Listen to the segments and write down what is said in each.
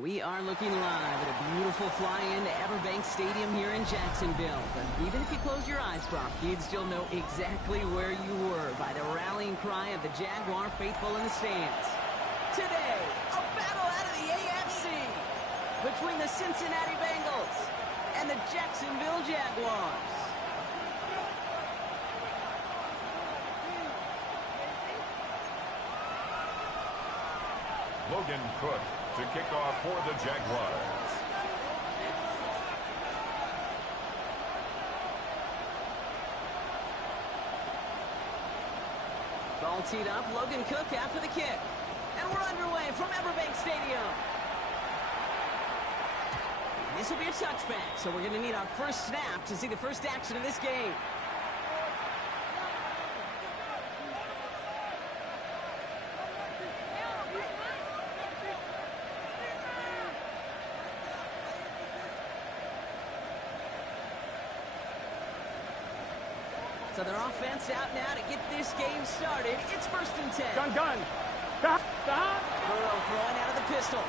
We are looking live at a beautiful fly-in to Everbank Stadium here in Jacksonville. But even if you close your eyes, Brock, you'd still know exactly where you were by the rallying cry of the Jaguar faithful in the stands. Today, a battle out of the AFC between the Cincinnati Bengals and the Jacksonville Jaguars. Logan Cook to kick off for the Jaguars. Ball teed up, Logan Cook after the kick. And we're underway from Everbank Stadium. And this will be a touchback, so we're going to need our first snap to see the first action of this game. So their offense out now to get this game started. It's 1st and 10. Gun. Stop. Burrow throwing out of the pistol.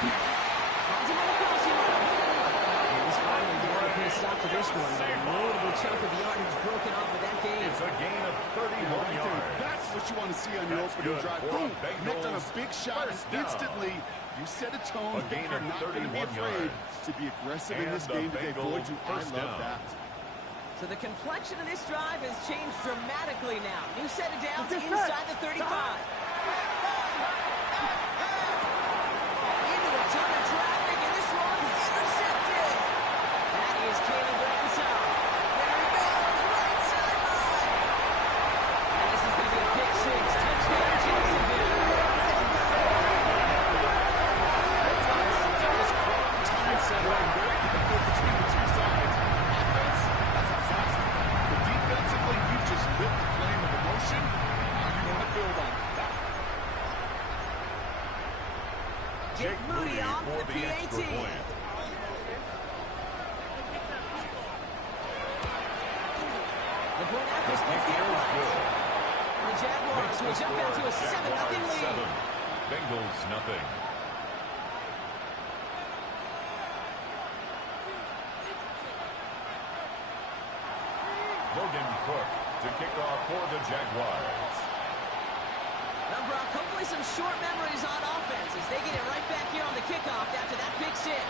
Finds him on the crossing line. And he's finally down to put a stop to this one. But a notable chunk of yardage broken off of that game. It's a gain of 31 yards. That's what you want to see on your opening drive. Boom. Nicked on a big shot, and instantly you set a tone that you're not going to be afraid to be aggressive in this game today. Boy, do I love that. So the complexion of this drive has changed dramatically now. New set of downs inside the 35. Into a ton of traffic, and this one's intercepted. That is Caleb Ransom. There he goes, right sideline. And this is going to be a pick six. Touchdown, Jacksonville. Time set right there between the two sides. Offense, that's a disaster. But defensively, you just lit the flame of emotion. Now you want to build on that. Jake Moody off the PAT. The point after splits the uprights. And the Jaguars will jump out to a 7-0 lead. Bengals nothing. Logan Cook to kick off for the Jaguars. Now, Brock, hopefully some short memories on offense as they get it right back here on the kickoff after that pick six.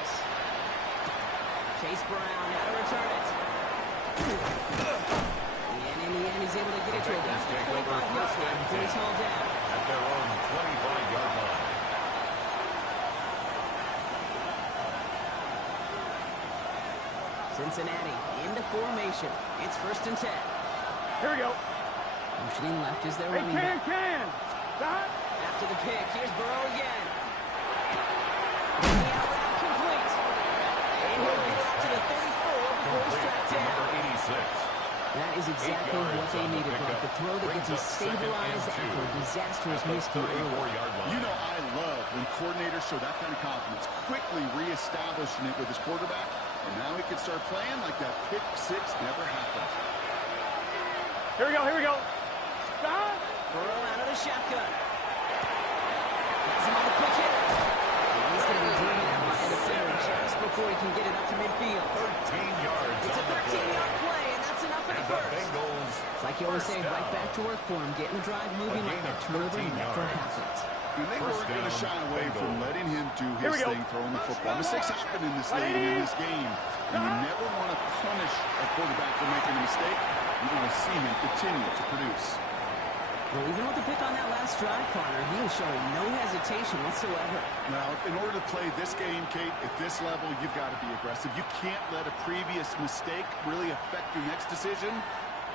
Chase Brown now to return it. And in the end, he's able to get it to about the 25-yard line before he's hauled down. At their own 25-yard line. Cincinnati into formation. It's 1st and 10. Here we go. Motioning left is their Hey, running back. Stop. After the pick, here's Burrow again. And the out route complete. And he'll get it up to the 34 before he's tracked down. Number 86. That is exactly what they needed, Brock. The throw that gets him stabilized after a disastrous miscue early. You know I love when coordinators show that kind of confidence, quickly reestablishing it with his quarterback, and now he can start playing like that pick six never happened. Here we go. Stop. Burrow out of the shotgun. Has him on the quick hit. And he's going to be driven out by the defender just before he can get it up to midfield. 13 yards. It's a 13-yard play, and that's enough for the first. Bengals. It's like you always say, right back to work for him, getting the drive moving like that turnover never happened. And they weren't going to shy away from letting him do his thing, throwing the football. Mistakes happen in this league and in this game, and you never want to punish a quarterback for making a mistake. You want to see him continue to produce. Well, even with the pick on that last drive, Connor, he was showing no hesitation whatsoever. Now, in order to play this game, Kate, at this level, you've got to be aggressive. You can't let a previous mistake really affect your next decision.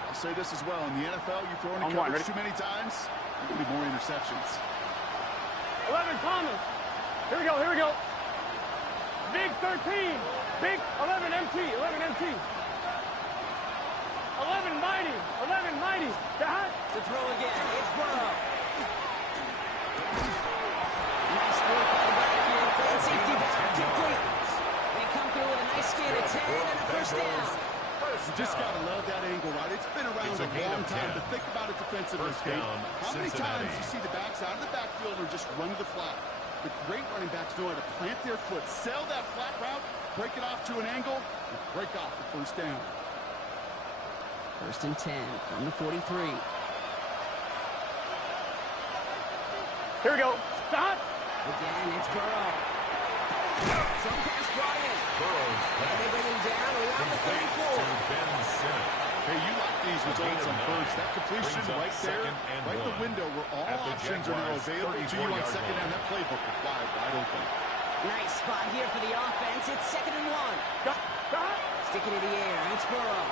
I'll say this as well. In the NFL, you throw into coverage too many times, there will be more interceptions. 11 Thomas. Here we go. Big 13. Big 11 MT. 11 mighty. Stop. To throw again, it's Burrow. Nice work by the back here. Playing safety back complete. They come through with a nice gain of 10 and a first down. First You just down. got to love that angle, right? It's been around It's a a gain long of time 10. to think about it defensively. First down, How many Cincinnati. times you see the backs out of the backfield or just run to the flat? The great running backs know how to plant their foot, sell that flat route, break it off to an angle, and break off the first down. 1st and 10 from the 43. Here we go. Stop. Again, it's Burrow. Some pass brought in. Burrow's And they bring him down around the complete 34. to Ben Simmons. Hey, you like these results on first. That completion Brings up right there, second and right the 1. window where all At the options are now Jaguars' available to you on 34-yard second line. down. That playbook is wide open. Nice spot here for the offense. It's 2nd and 1. Stop. Stick it in the air. It's Burrow.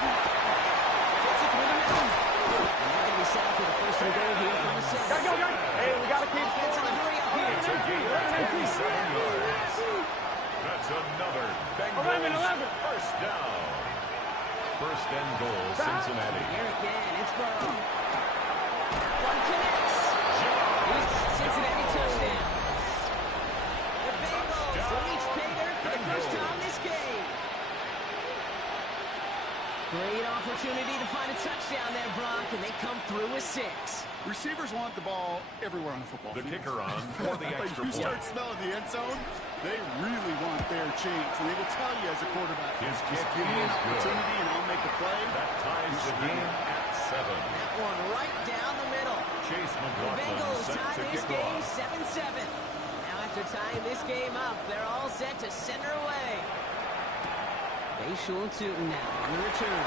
Fits it through the middle. And they're going to be set up with a 1st and goal here from the 7. Gotta go, guys. Hey, we gotta keep Offense in a hurry up here. It's a gain of 27 yards. That's another Bengals 11. first down. 1st and goal, Cincinnati. Here again, it's Burrow. One connects. Cincinnati touchdown. The Bengals reach pay dirt for the first time this game. Great opportunity to find a touchdown there, Brock, and they come through with 6. Receivers want the ball everywhere on the football The field. kicker on for the extra You point. start smelling the end zone, they really want their chance, and they will tell you as a quarterback, His just kick give me an is good. opportunity and I'll make a play. That ties the game at 7. That one right down the middle. Chase The McLaughlin Bengals set tie to this kick game off. 7-7. Now after tying this game up, they're all set to send her away. Bayshul Tootin now on the return.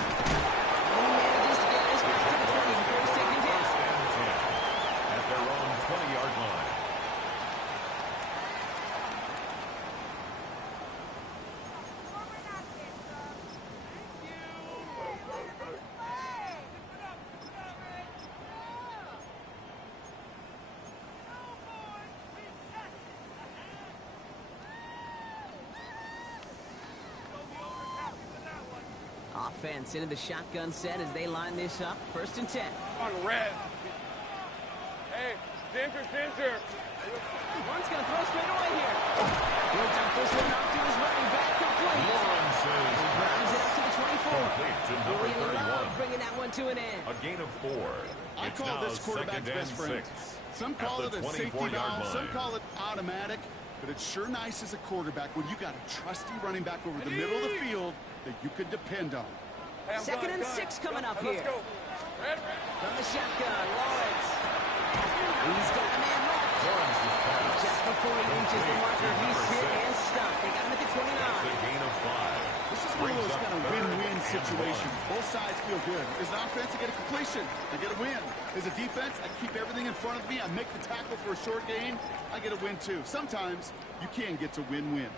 He manages to get this back to the 20 before he's taken down. 1st and 10 at their own 20-yard line. Offense into the shotgun set as they line this up. 1st and 10. On red. Hey, Ginger. One's going to throw straight away here. He'll dump this one up to his running back complete. Lawrence is Drives it up to the 24. complete to number Julian 31. Love bringing that one to an end. A gain of 4. I It's call now this quarterback's 2nd best and friend. 6. Some at call the it a safety 24-yard valve, some line. call it automatic, but it's sure nice as a quarterback when you got a trusty running back over the middle of the field that you can depend on. Hey, I'm 2nd and done. 6 coming up Let's here. go. Red. From the shotgun, Lawrence. He's got a man left. Lawrence's pass. Just before he reaches the marker, he's hit and stuck. They got him at the That's a 29. gain of 5. This is one of those kind of win-win situations. Both sides feel good. As an offense, I get a completion. I get a win. As a defense, I keep everything in front of me. I make the tackle for a short gain. I get a win, too. Sometimes you can get to win-win.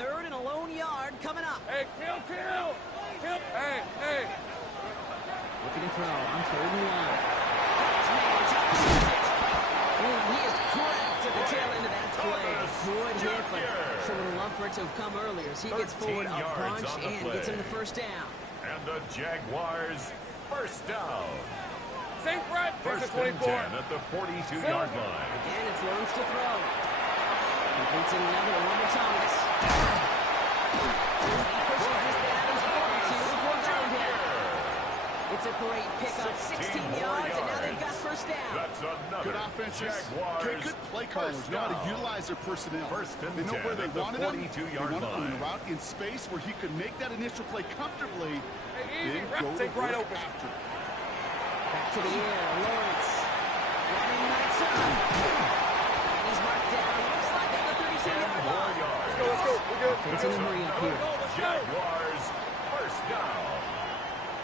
3rd and a lone yard coming up. Hey, kill. Hey. Looking to throw on 3rd and 1. His man tackles it. Oh, he is cracked at the tail end of that play. Good hit, but sure would love for it to have come earlier. So he gets forward a 13 yards bunch on the and play. gets him the 1st down. And the Jaguars first down. Same Brett. 1st and 10 at the 42-yard line. Again, it's Lawrence to throw. Completes another one to Thomas. He pushes this down to 42 before going down. It's a great pickup, 16 yards, and now they've got 1st down. That's another Good offenses. Jaguars Okay, good play callers first know how to down. utilize their personnel. 1st and they know 10 where they at the wanted him. They 42-yard wanted him in line. a route in space where he could make that initial play comfortably, Hey, easy. then go to Take right work open. after. Back to the air, Lawrence. Running right side. And he's marked down. Looks like at the 32-yard 4 line. yards. Let's go. We're good. It's in a hurry up here. Jaguars first down.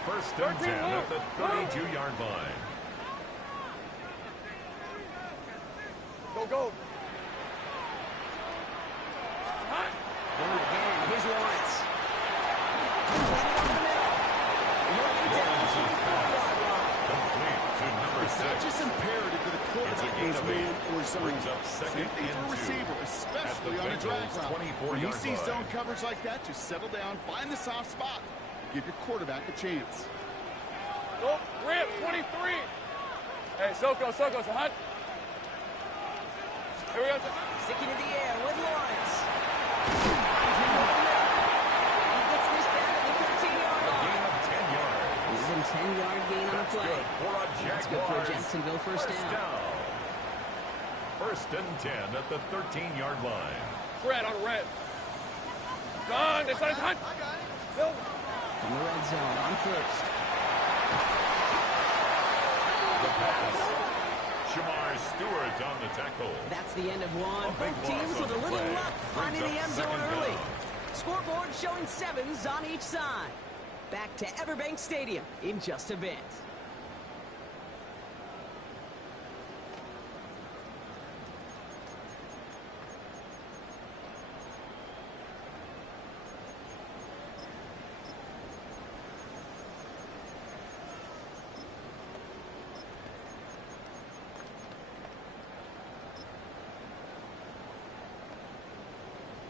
1st and 10 at the 32-yard line. Go. Going again. Here's Lawrence. Completed over the middle. Looking down the 24-yard line. Complete to number It's not 6. just imperative that a It's a quarterback gain goes of man 8. or zone. Brings up 2nd Same thing for a and 2. receiver, especially At the on a drag Bengals' route. 24-yard When you see line. zone coverage like that, just settle down, find the soft spot, give your quarterback a chance. Go. Rip. 23. Hey, Soko. So hot. Here we go. Sticking in the air with Lawrence. Finds him over the middle. first down. First and 10 at the 13-yard line. Red on red. Done. This side's hot. Bill. In the red zone on first. The pass. Shamar Stewart on the tackle. That's the end of one. A big Both teams loss on with a the little play. luck finding Brings the up end zone second early. down. Scoreboard showing 7s on each side. Back to Everbank Stadium in just a bit.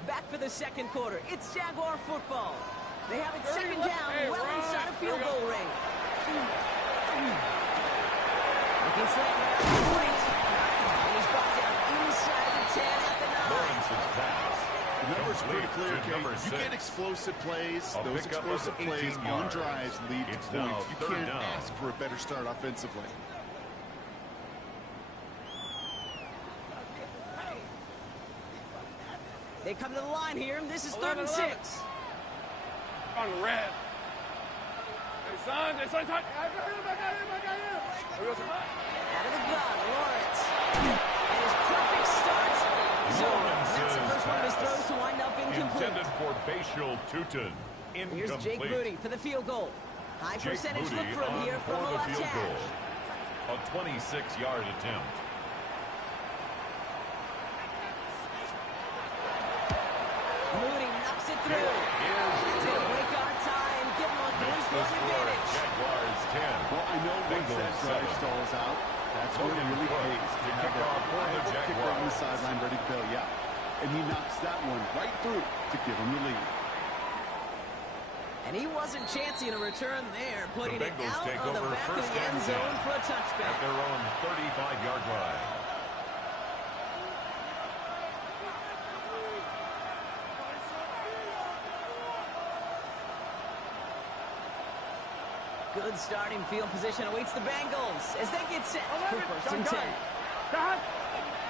Back for the second quarter. It's Jaguar football. They have it second down, well inside a field goal range. Looking slant right on the point. And he's brought down inside the 10 at the 9. Lawrence's pass. The numbers pretty clear, to Kate. number You 6. get explosive plays. A Those pickup of explosive plays 18 on yards. drives lead to It's now points. You third can't down. ask for a better start offensively. They come to the line here. This is 3rd 11, and 11. 6. On red. This side's hot. Here goes hot. Out of the gun, Lawrence. And his perfect start. Zone. That's the first one of his throws to wind up incomplete. Intended for Bashal Tutin. Here's Jake Incomplete. Moody for the field goal. High Jake percentage Moody look for him on here from for the left field hash. goal. A 26-yard attempt. Moody knocks it through. Is To break our tie and give him a makes the 3-point score advantage. Jaguars 10. Well, I know once Bengals that drive 7. stalls out, that's when it Logan really Cook pays. to To kick have off for the a kicker on the Jaguars. sideline ready to go, yeah. And he knocks that one right through to give him the lead. And he wasn't chancing a return there, putting it Bengals out take of the over back of first the end and 10 zone for a touchback. At their own 35-yard line. Good starting field position awaits the Bengals as they get set for 11. first and 10. Hot.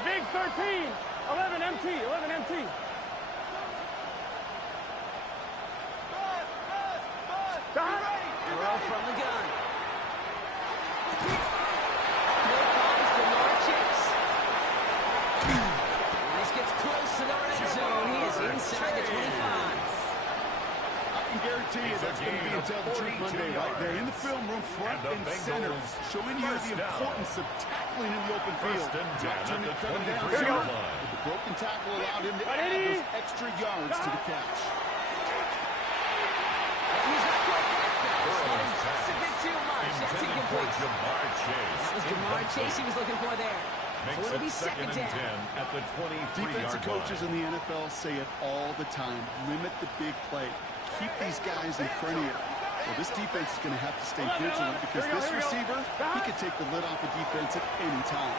Big 13. 11 MT. 11 MT. Throw from the gun. Throw falls to Lord Chase. And this gets close to the red zone. He is inside the 25. I can guarantee you It's a that's going to be gain of Tell the Truth 42 Monday right there in the yards. film room, front And the and center, Bengals showing you first the down. importance of tackling in the open field. First and 10 Not trying at to the cut him down 23 sooner, yard line. but the broken tackle allowed him to add those extra yards to the catch. He's not quite back there. Burrow's Just a bit too much. That's Intended for incomplete. Jamar Chase. That was Jamar Chase he was looking for there. Makes So it'll be it second second and down. 10 at the 23-yard Defensive coaches line. in the NFL say it all the time. Limit the big play. Keep these guys in front of you. Well, this defense is going to have to stay vigilant because this receiver, he could take the lid off the defense at any time.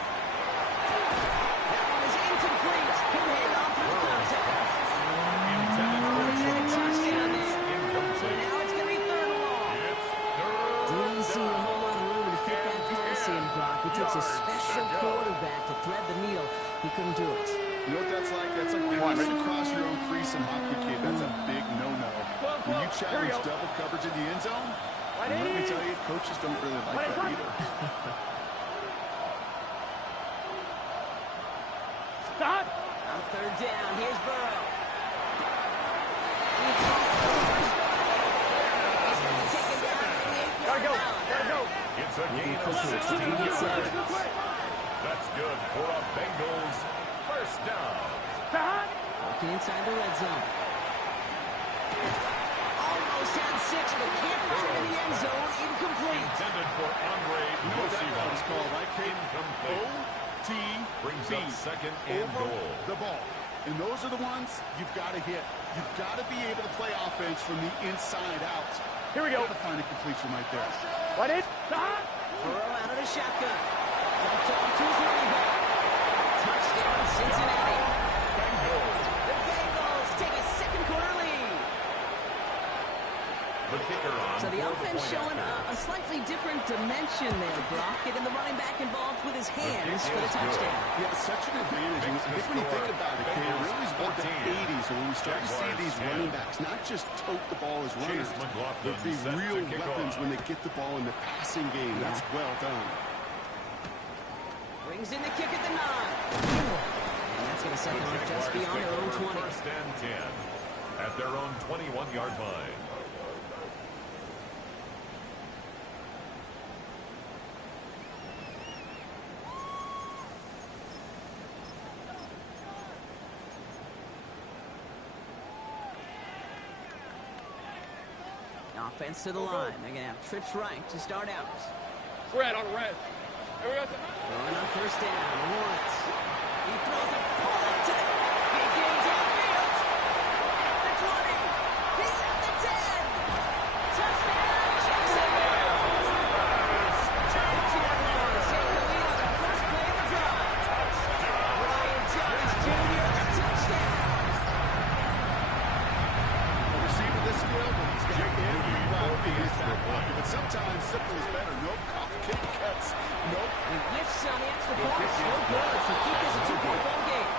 That one is incomplete. Couldn't hang on through the contact. Intended for They get a touchdown Jamar there. Chase. So Incomplete. now it's going to be 3rd and long. It's Didn't see a third whole lot of room to fit that pass in, Brock. It takes a yards special to go. quarterback to thread the needle. He couldn't do it. You know what that's like? That's like racing across your own crease in hockey, kid. That's a big no-no. When you challenge double coverage in the end zone, and let me tell you, coaches don't really like that either. Stop. On 3rd down, here's Burrow. He calls for the first down. He's going to take it down at the 8-yard line. Gotta go. It's a gain of Complete. 16 He gets yards. it. That's good for a Bengals first down. Hot. Working inside the red zone. Almost had 6, but can't find him in the end zone. Incomplete. Intended for Andre You know what that Nosiva. is called, right, Kate? Incomplete. Brings up O-T-B. second and Over goal. the ball. And those are the ones you've got to hit. You've got to be able to play offense from the inside out. Here we go. Got to find a completion right there. What is? Stop. Burrow out of the shotgun. Dumped off to his running back. Touchdown, Cincinnati. Bengals. The Bengals take a second quarter lead. The kicker on. So the offense showing a slightly different dimension there, Brock. Getting the running back involved with his hands for the touchdown. Yeah, such an advantage. And I think when you think about it, Kate, it really is about the 80s when we start to see these running backs not just tote the ball as runners, but be real weapons when they get the ball in the passing game. Yeah. That's well done. Brings in the kick at the 9. And that's going to set them up just beyond their own 20. First and 10 at their own 21-yard line. Offense to the line. They're going to have trips right to start out. Red on red. Here we go. Throwing on first down. Once. He throws a bullet to the big game downfield. At the 20. He's at the 10. Touchdown, Jacksonville. Jaguars take the lead on the first play of the drive. Ryan Jones Jr. touchdown. The receiver this skill, but he's got every route in his back pocket. But sometimes simple is better. Nope, kick cuts. Nope. He whiffs on the extra point. So good. So keep this a 2-point ball game.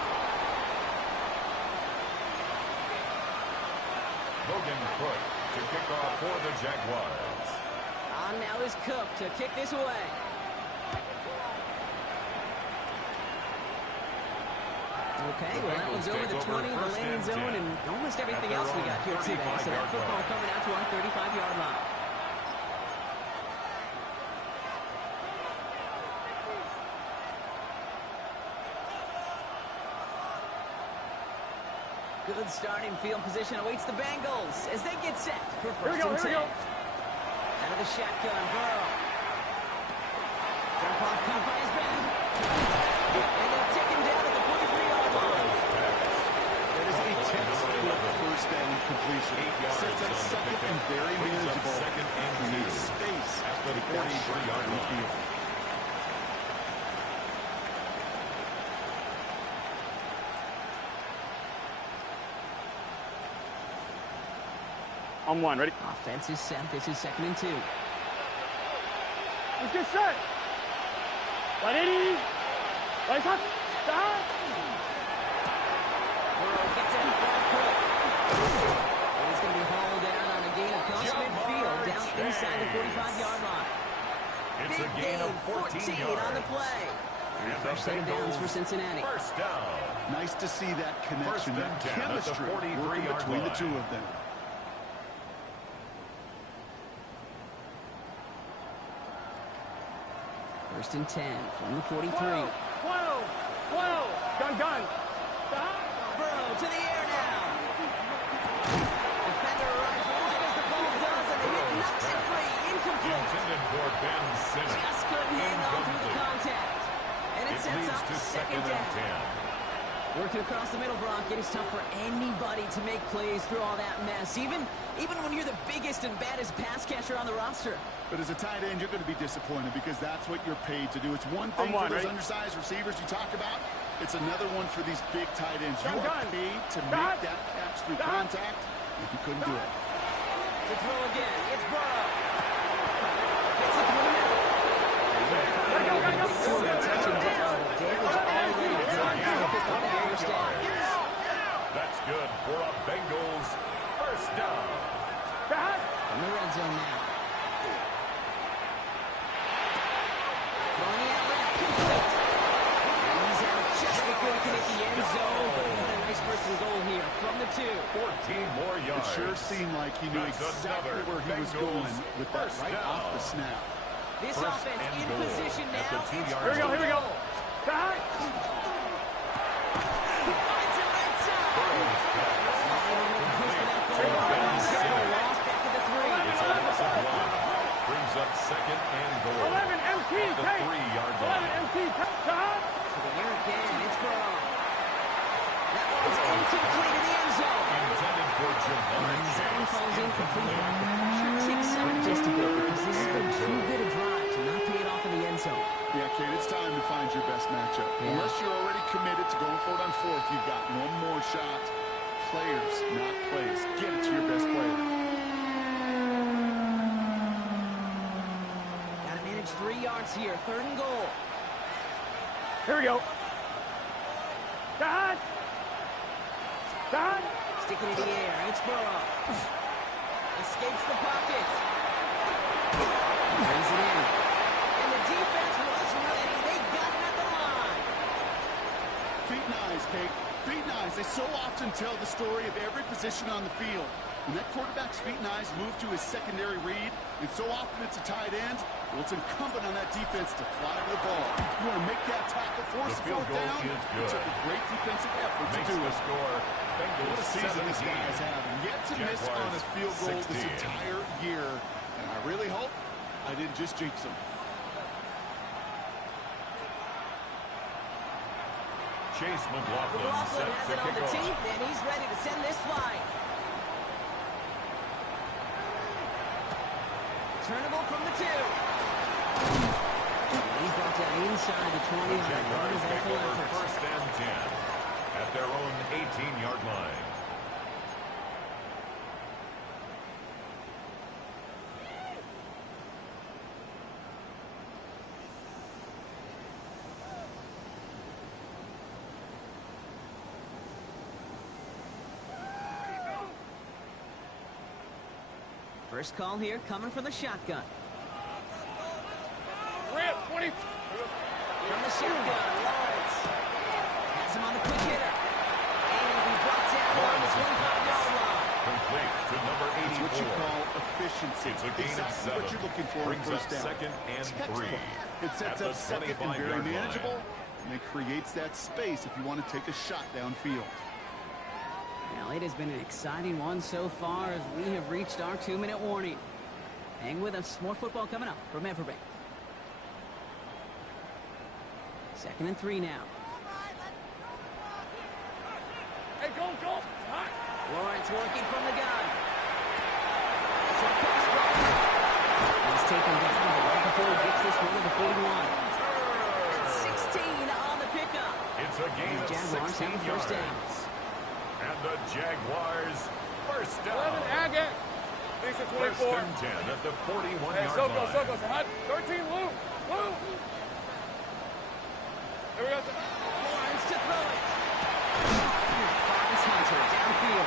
Logan Cook to kick off for the Jaguars. On now is Cook to kick this away. Okay, well that one's over the 20, the landing zone, and almost everything else we got here today. So that football coming out to our 35-yard line. Good starting field position awaits the Bengals as they get set for first and 10. Out of the shotgun, Burrow. Jump off caught by his back. And they'll take him down at the 43-yard line. That is a textbook first down completion. Sets up second and very manageable. Second and Needs space at the 43-yard line. On 1, ready? Offense is set. This is 2nd and 2. Let's get set. Ready? Lights up. Stop. Burrow gets in quick. And he's going to be hauled down on a gain across midfield, down inside the 45-yard line. It's Big a gain of 14 yards on the play. And fresh set of downs for Cincinnati. First down. Nice to see that connection, that chemistry working between the two of them. First and 10 from the 43. 12. Gun. Stop. Burrow to the air now. Defender arrives right as the ball does, and the hit knocks it free. Incomplete. Intended for Ben Simmons. Just couldn't hang on through the contact. And it sets leads up to second and down. 10. Working across the middle, Brock. It is tough for anybody to make plays through all that mess, even when you're the biggest and baddest pass catcher on the roster. But as a tight end, you're going to be disappointed because that's what you're paid to do. It's one thing for those undersized receivers you talk about. It's another one for these big tight ends. You are paid to make that catch through contact, and you couldn't do it. To throw again, it's Burrow. Fits it through the middle. Touch him down. Damage already done. Pick up that first down. That's good for a Bengals first down. In the red zone now. Throwing the out route, complete. And he's out just before he can hit the end zone, but what a nice first and goal here from the 2. 14 more It yards. sure seeed like he knew exactly where he was going with that right off the snap. This First offense and in goal position at now. the 2 It's yard first line. and goal. He finds it right side. Lost back to the 3. It's offensive line. Brings up second and goal. 11 MT. At the 3-yard line. 11 MT. To the air again. It's Burrow. That one's incomplete in the end zone. Intended for Javon Zone Chase. falls incomplete. The pressure ticks up just a bit because this has been too good a drive to not pay it off in the end zone. Yeah, Kate, it's time to find your best matchup. Yeah. Unless you're already committed to going for it on fourth, you've got one more shot. Players, not plays. Get it to your best player. advantage 3 yards here. 3rd and goal. Here we go. Dad! Dad! Sticking in the air. It's Burrow. Escapes the pocket. Brings it in. And the defense was ready. They got him at the line. Feet and eyes, Kate. Feet and eyes. They so often tell the story of every position on the field. When that quarterback's feet and eyes move to his secondary read, and so often it's a tight end, well, it's incumbent on that defense to fly to the ball. You want to make that tackle, force the fourth down. It took a great defensive effort to do it. What a season this guy has had. Yet to miss on a field goal this entire year. And I really hope I didn't just jinx him. Chase McLaughlin has it on the team, and he's ready to send this flying. Turnable from the 2. He's brought down inside the 20. Jaguars take over 1st and 10 at their own 18-yard line. First call here coming from the shotgun. Rip, 20. From the shotgun, Lawrence. Has him on the quick hitter. And he'll be brought down on the 25-yard line. Complete to number 84. It's what you call efficiency. It's a gain of 7. What you're looking for Brings in first up down. 2nd and 3. It sets up 2nd and very manageable. Line. And it creates that space if you want to take a shot downfield. Well, it has been an exciting one so far as we have reached our 2-minute warning. Hang with us. More football coming up from Everbank. 2nd and 3 now. Hey, go, go. Lawrence working from the gun. Short pass ball. He's taken down right before he gets this one to the 41. It's 16 on the pickup. It's a gain of 16 first yards. down. And the Jaguars first down. 11 Agate. Thanks to 24. 1st and 10 at the 41-yard Hey, line. Soko, hot. 13, Lou. Here we go. Lawrence to throw it. Finds Hunter downfield.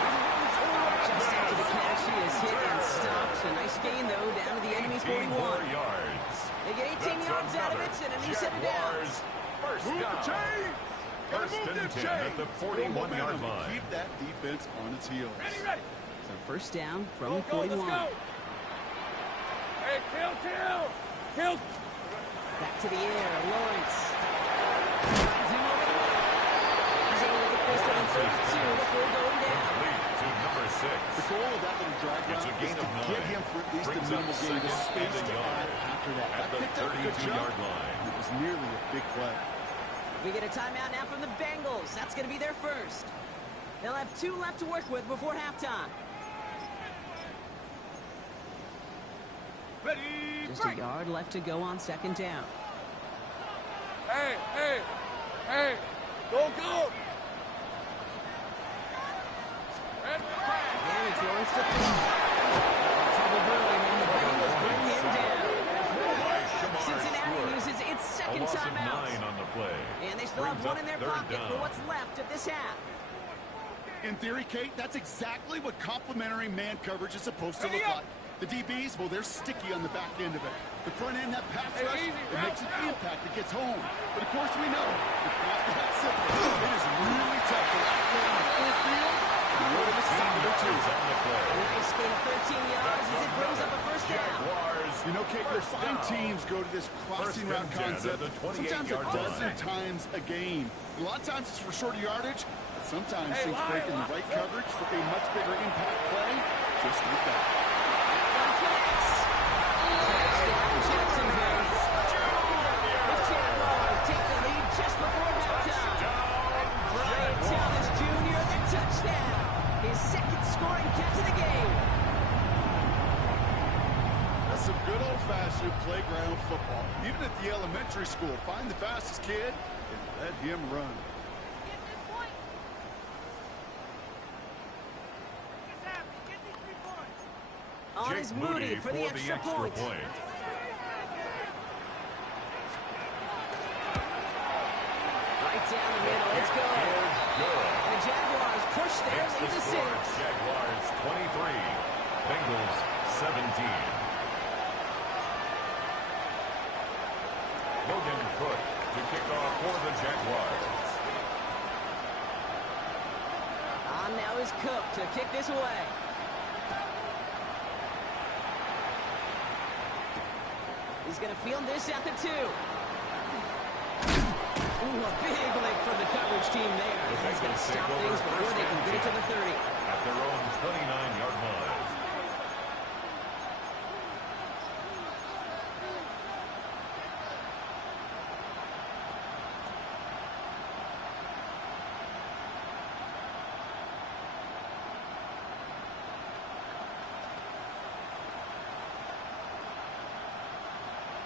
Just after the catch, he is hit and stopped. A nice gain, though, down to the enemy's 41. yards. They get 18 yards out of it, and a new set of downs. First down. 1st and 10 at the 41-yard line. Keep that defense on its heels. Ready. So first down from the Go, 41. let's go. Hey, kill. Back to the air, Lawrence. He's in over the middle. He's able to get this one in 32 before going down. Lead to number 6. The goal of that little drag route It's a is gain to of 9. get him for at least a Brings minimal up gain of 2nd space and to a yard add after that. at the Picked up a good jump. 32-yard line. It was nearly a big play. We get a timeout now from the Bengals. That's going to be their first. They'll have 2 left to work with before halftime. Ready. Just a yard left to go on 2nd down. Hey. Go. And it's Lawrence to throw. Trouble brewing, and the Bengals bring him down. Cincinnati uses its 2nd timeout. 9 on the play. And they still have 1 in their pocket for what's left of this half. In theory, Kate, that's exactly what complementary man coverage is supposed to look like. The DBs, well, they're sticky on the back end of it. The front end, that pass rush, it makes an impact. It gets home. But, of course, we know it's not that simple. It is really tough to lock down the full field. And what are the side of it, too? Nice gain of 13 yards as it brings up a first down. You know, Kate, we're finding teams go to this crossing route concept sometimes a dozen times a game. A lot of times it's for shorter yardage, but sometimes things break in the right coverage for a much bigger impact play. Just like that. Touchdown, Jacksonville. The Jaguars take the lead just before halftime. Brian Thomas Jr., the touchdown. His 2nd scoring catch of the game. That's some good old-fashioned playground football. Even at the elementary school, find the fastest kid and let him run. On is Moody for the extra point. push there, Makes the leads to score 6. Jaguars 23, Bengals 17. Logan Cook to kick off for the Jaguars. On now is Cook to kick this away. He's going to field this at the 2. Ooh, a big lick from the coverage team there. He's going to stop things before they can get it to the 30. At their own 29-yard line.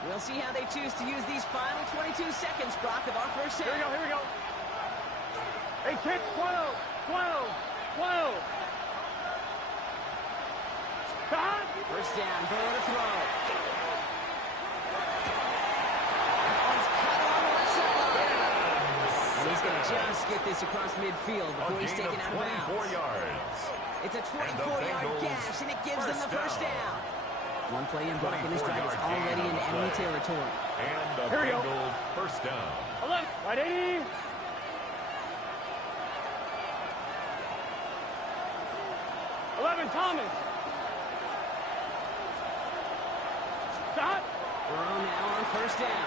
We'll see how they choose to use these final 22 seconds, Brock, of our first half. Here we go. Hey, kick, 12, 12, 12. Stop. First down, Burrow to throw. He's cut on the left sideline. And he's going to just get this across midfield before he's taken out of bounds. 24 yards. It's a 24-yard gash, and it gives them the first down. One play in Brock, and this drive is already in enemy territory. And the Bengals first down. 11, right 80. Thomas. Stop. Burrow now on first down.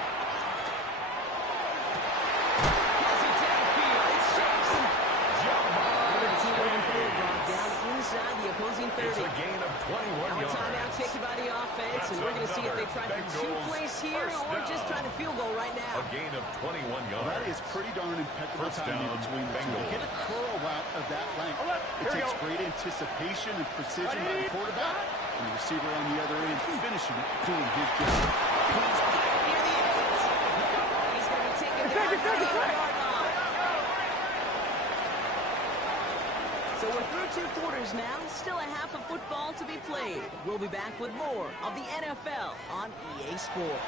Has it downfield. It's Jackson. They're going to keep moving forward, Brock, down inside the opposing 30. It's a gain of 21 now a yards. timeout taken by the offense, and we're going to see if they try for 2 plays here or just try to field goal right now. A gain of 21 yards. Well, that is pretty darn impeccable timing between the two. Hit a curl route of that length. It takes great anticipation and precision by the quarterback, and the receiver on the other end finishing it, doing his job. He's got it near the end. He's going to be taken down at the 8-yard line. So we're through 2 quarters now. Still a half of football to be played. We'll be back with more of the NFL on EA Sports.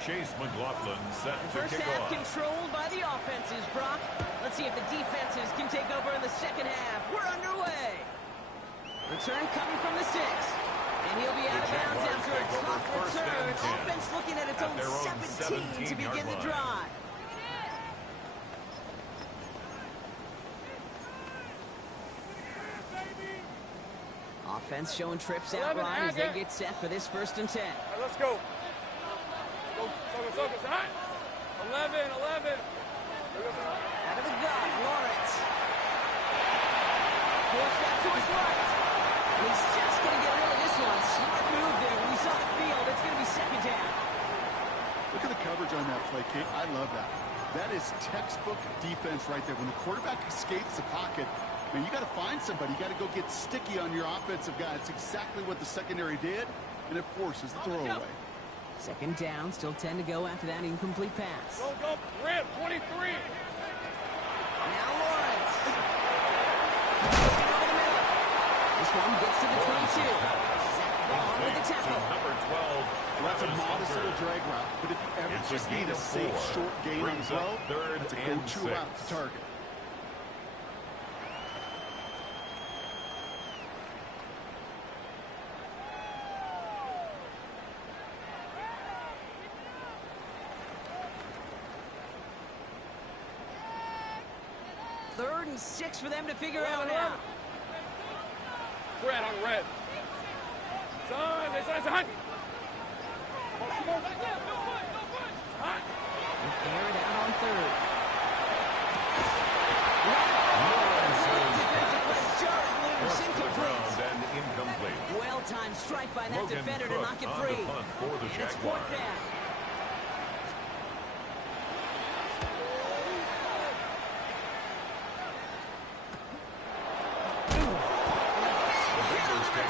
Chase McLaughlin set to First kick half off. controlled by the offenses, Brock. Let's see if the defenses can take over in the second half. We're underway. Return coming from the 6. And he'll be out of bounds after a tough return. Offense looking at its own 17 to begin the drive. Offense showing trips out right as they get set for this 1st and 10. All right, let's go. Focus. Hot. 11. Out of the gun, Lawrence. Force back to his right. And he's just going to get rid of this one. Smart move there. When he saw the field, it's going to be 2nd down. Look at the coverage on that play, Kate. I love that. That is textbook defense right there. When the quarterback escapes the pocket, man, you got to find somebody. You got to go get sticky on your offensive guy. It's exactly what the secondary did, and it forces the throwaway. 2nd down, still 10 to go after that incomplete pass. Go, Rip, 23. Now Lawrence. Over the middle. This one gets to the 22. Zach Vaughn with the tackle. Number 12. Well, that's a modest little drag route, but if you ever just need a safe, short gain on the throw, it's a go-to route to target. Third and 6 for them to figure out now. Red on red. Son, it's hot. Air it out on 3rd. Incomplete. Well-timed strike by that defender to knock it free. And it's 4th down.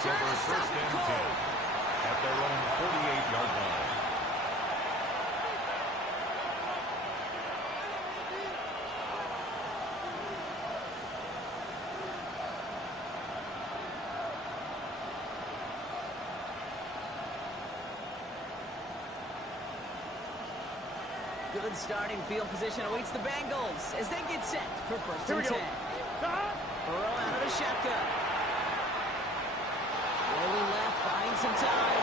Over 1st and 10 at their own 48-yard line. Good starting field position awaits the Bengals as they get set for first and 10. Burrow out of the shotgun. Rolling left, buying some time.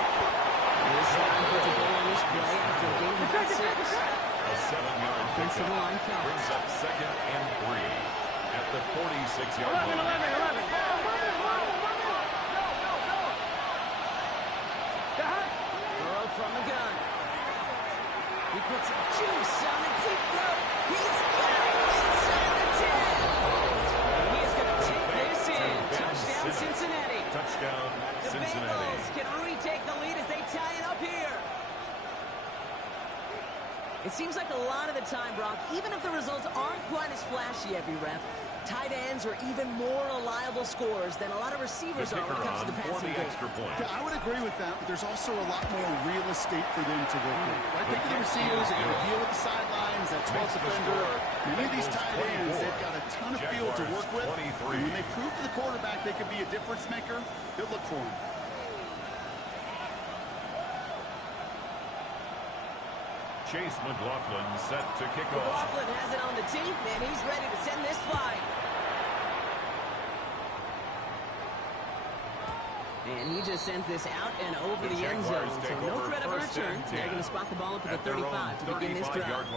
This line puts a goal on this play after a game of 6. A 7-yard Offensive pickup line foul. brings up 2nd and 3 at the 46-yard line. 11. Burrow from the gun. He puts some juice on the deep throw. He's got it inside the 10. And he is going to take this in. Touchdown, Cincinnati. Touchdown, The Cincinnati. Bengals can retake the lead as they tie it up here. It seems like a lot of the time, Brock, even if the results aren't quite as flashy every rep, tight ends are even more reliable scorers than a lot of receivers are when it comes to the passing game. Yeah, I would agree with that, but there's also a lot more real estate for them to work with. I think of the receivers, they got to deal with the sidelines, that 12th defender. Many of these tight ends, they've got a ton of field to work with. And when they prove to the quarterback they could be a difference maker, they'll look for him. Chase McLaughlin set to kick off. McLaughlin has it on the team, and he's ready to send this flying. And he just sends this out and over the end zone. So no threat of a return. They're going to spot the ball up at the 35 to begin this drive.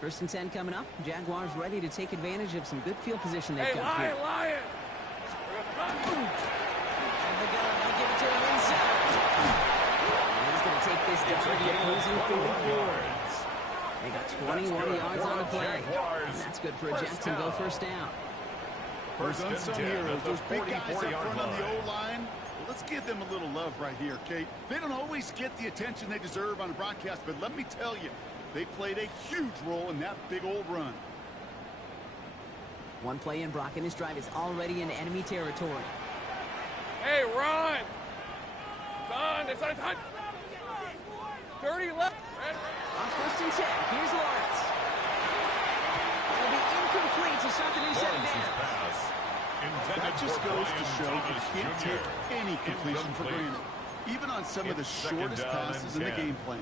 First and 10 coming up. Jaguars ready to take advantage of some good field position they've got here. Lion! And the gun, they'll give it to him inside. And he's going to take this down to the opposing 44. They got 21 yards on the play. And that's good for a Jacksonville first down. Those unsung heroes, those big guys up front on the O-line. Well, let's give them a little love right here, Kate. They don't always get the attention they deserve on a broadcast, but let me tell you, they played a huge role in that big old run. One play in, Brock, and this drive is already in enemy territory. Hey, run! Son, it's on 30 left. On first and 10, here's Lawrence. It'll be incomplete to start the new set down. That just goes to show you can't take any completion for granted, even on some of the shortest passes in the game plan.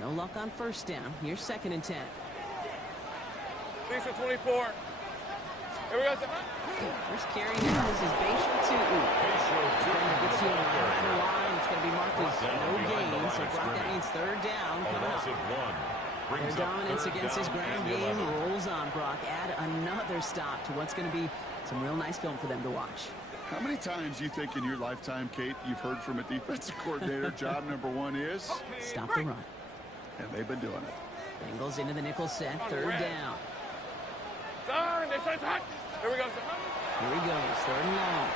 No luck on first down. Here's 2nd and 10. Lisa 24. Here we go. First carry now. This is Tckl. Defender gets to him right on the line. It's going to be marked as no gain. So Brock, that means 3rd down coming up. Their dominance against his ground game rolls on, Brock. Add another stop to what's going to be some real nice film for them to watch. How many times you think in your lifetime, Kate, you've heard from a defensive coordinator, job number 1 is? Stop the run. And they've been doing it. Bengals into the nickel set, 3rd down. Here we go. Here he goes, 3rd and long.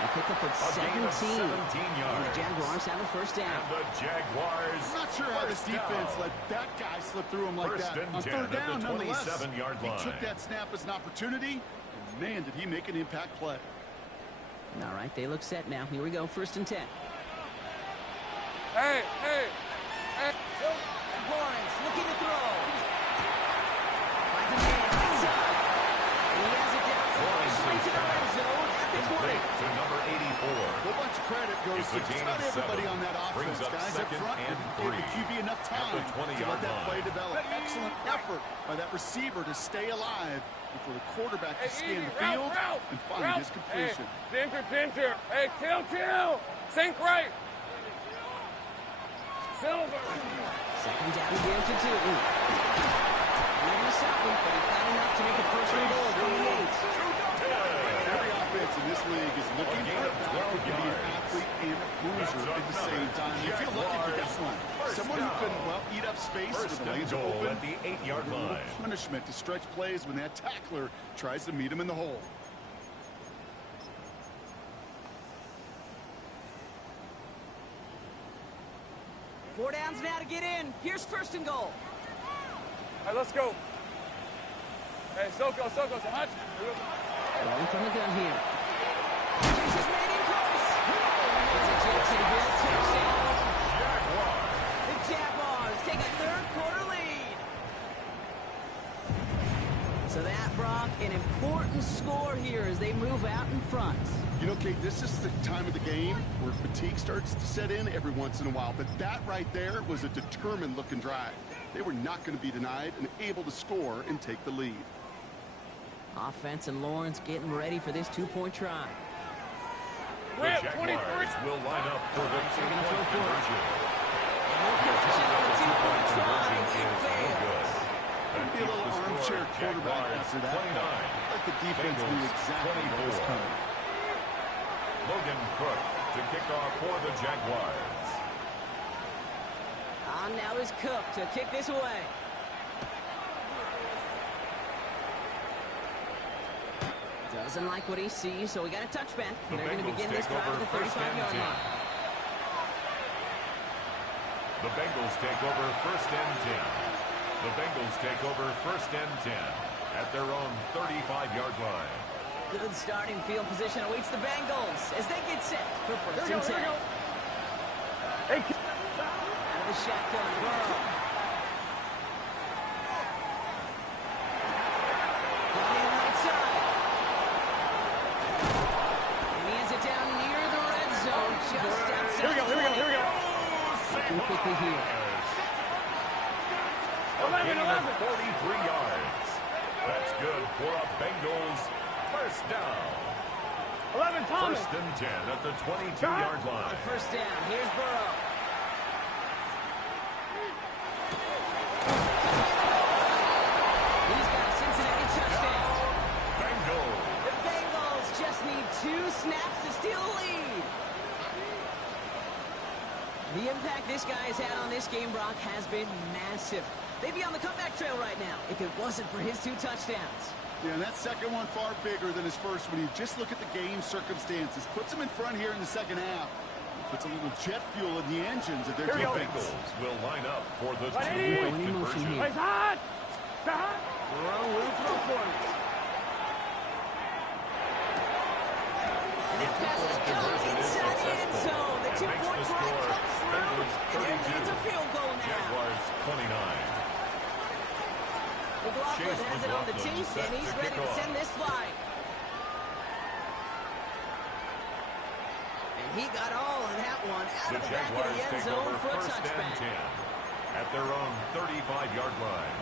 They pick up at 17. And the Jaguars have a first down. I'm not sure how this defense let that guy slip through him like that. On 3rd down, nonetheless. He took that snap as an opportunity. And man, did he make an impact play. All right, they look set now. Here we go, 1st and 10. Hey. Lawrence looking to throw. Finds a man inside. And he has it down. Straight to the red zone at the 20. To number 84. A whole bunch of credit goes to just about everybody on that offense. Guys up front gave the QB enough time to let that play develop. Excellent effort by that receiver to stay alive and for the quarterback to scan the field and find his completion. Hey, Dinter. Hey, kill. Sink right. Silver. 2nd down again to 2. Not going to stop him, but he got enough to make a first and goal from the 8. Every offense in this league is looking for a back who can be an athlete and a bruiser at the same time. You feel lucky if you got one. Someone who can, eat up space with the lanes are open. At the 8-yard line. Punishment to stretch plays when that tackler tries to meet him in the hole. Four downs now to get in. Here's 1st and goal. All right, let's go. Hey, Soko, so hot. Rolling from the gun here. This is made in close. Jacksonville touchdown. Jaguars. The Jaguars take a third-quarter lead. So that, Brock, an important score here as they move out in front. You know, Kate, this is the time of the game where fatigue starts to set in every once in a while. But that right there was a determined-looking drive. They were not going to be denied and able to score and take the lead. Offense and Lawrence getting ready for this two-point try. The Jaguars will line up for the two-point conversion. That'd be a little armchair quarterback after that. Like the defense knew exactly what was coming. Logan Cook to kick off for the Jaguars. On now is Cook to kick this away. Doesn't like what he sees, so we got a touchback. They're going to begin this drive at the 35-yard line. The Bengals take over first and 10. The Bengals take over first and 10 at their own 35-yard line. Good starting field position awaits the Bengals as they get set for first and 10. Hey, Out of the shotgun, Burrow. Playing right side. And he has it down near the red zone, just outside. Here we go. Looking quickly here. 11. 43 yards. That's good for a Bengals first down. 11, Thomas. First and 10 at the 22-yard line. First down. Here's Burrow. He's got a Cincinnati touchdown. Bengals. The Bengals just need 2 snaps to steal the lead. The impact this guy has had on this game, Brock, has been massive. They'd be on the comeback trail right now if it wasn't for his 2 touchdowns. Yeah, and that second one far bigger than his first when you just look at the game circumstances. Puts him in front here in the second half. Puts a little jet fuel in the engines of their defense. Bengals will line up for the Winning two-point motion conversion. here. It's hot. Burrow will throw for it. And that pass is coming inside the end zone. The 2-point try comes through, and it needs a field goal now. Jaguars 29. McLaughlin has it on the teeth, and he's ready to send this flying. And he got all of that one out The of the back of Jaguars the end take zone over for a first and touchback. 10 at their own 35-yard line.